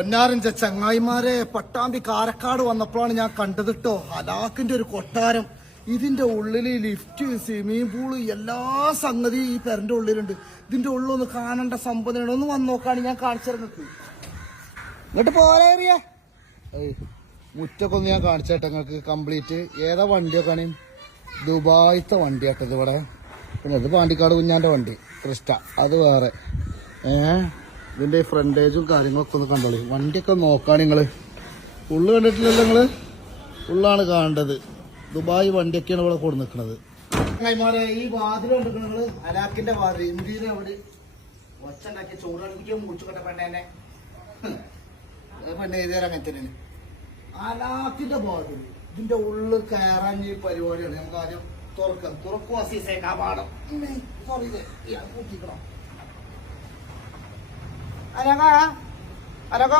പൊന്നാരഞ്ച ചങ്ങായിമാരെ, പട്ടാമ്പി കാരക്കാട് വന്നപ്പോഴാണ് ഞാൻ കണ്ടത് ട്ടോ ഹലാക്കിന്റെ ഒരു കൊട്ടാരം. ഇതിന്റെ ഉള്ളില് ലിഫ്റ്റ്, സ്വിമ്മിംഗ് പൂള്, എല്ലാ സംഗതി ഈ പെരന്റെ ഉള്ളിലുണ്ട്. ഇതിന്റെ ഉള്ളൊന്ന് കാണേണ്ട സംഭവമാണ്. ഒന്ന് വന്ന് നോക്കാണ്, ഞാൻ കാണിച്ചിരുന്നത്. ഇങ്ങോട്ട് പോരാറിയ മുറ്റൊക്കെ ഒന്ന് ഞാൻ കാണിച്ചേട്ടെ നിങ്ങൾക്ക് കംപ്ലീറ്റ്. ഏതാ വണ്ടിയൊക്കെ ആണ്? ദുബായിത്തെ വണ്ടിയാട്ടത് ഇവിടെ. പിന്നെ ഇത് പാണ്ടിക്കാട് കുഞ്ഞാന്റെ വണ്ടി ക്രിസ്റ്റ, അത് വേറെ. ഇതിന്റെ ഫ്രണ്ടേജും കാര്യങ്ങളൊക്കെ ഒന്ന് കണ്ടോളി. വണ്ടിയൊക്കെ നോക്കാണ് നിങ്ങള്. ഉള്ളു കണ്ടിട്ടില്ലല്ലോ നിങ്ങള്? ഉള്ളാണ് കാണേണ്ടത്. ദുബായ് വണ്ടിയൊക്കെയാണ് ഇവിടെ കൊണ്ട് നിൽക്കുന്നത്. കൈമാറെ ഈ വാതിൽ കണ്ടിരിക്കണം നിങ്ങള്? അലാക്കിന്റെ വാതിൽ. ഇന്ത്യയിലെ അവിടെ ഒച്ച ഉണ്ടാക്കിയ ചോറടിക്കുകയും മുറിച്ചുകൊണ്ട പെണ്ണെ പെണ്ണെ എഴുതിയാൽ അങ്ങനെ തന്നെ. അലാക്കിന്റെ വാതിൽ ഇതിന്റെ ഉള്ളിൽ കയറാൻ ഈ പരിപാടിയാണ്. നമുക്ക് ആദ്യം തുറക്കും അസീസേ കാപാടം കൂട്ടിക്കണം. അലക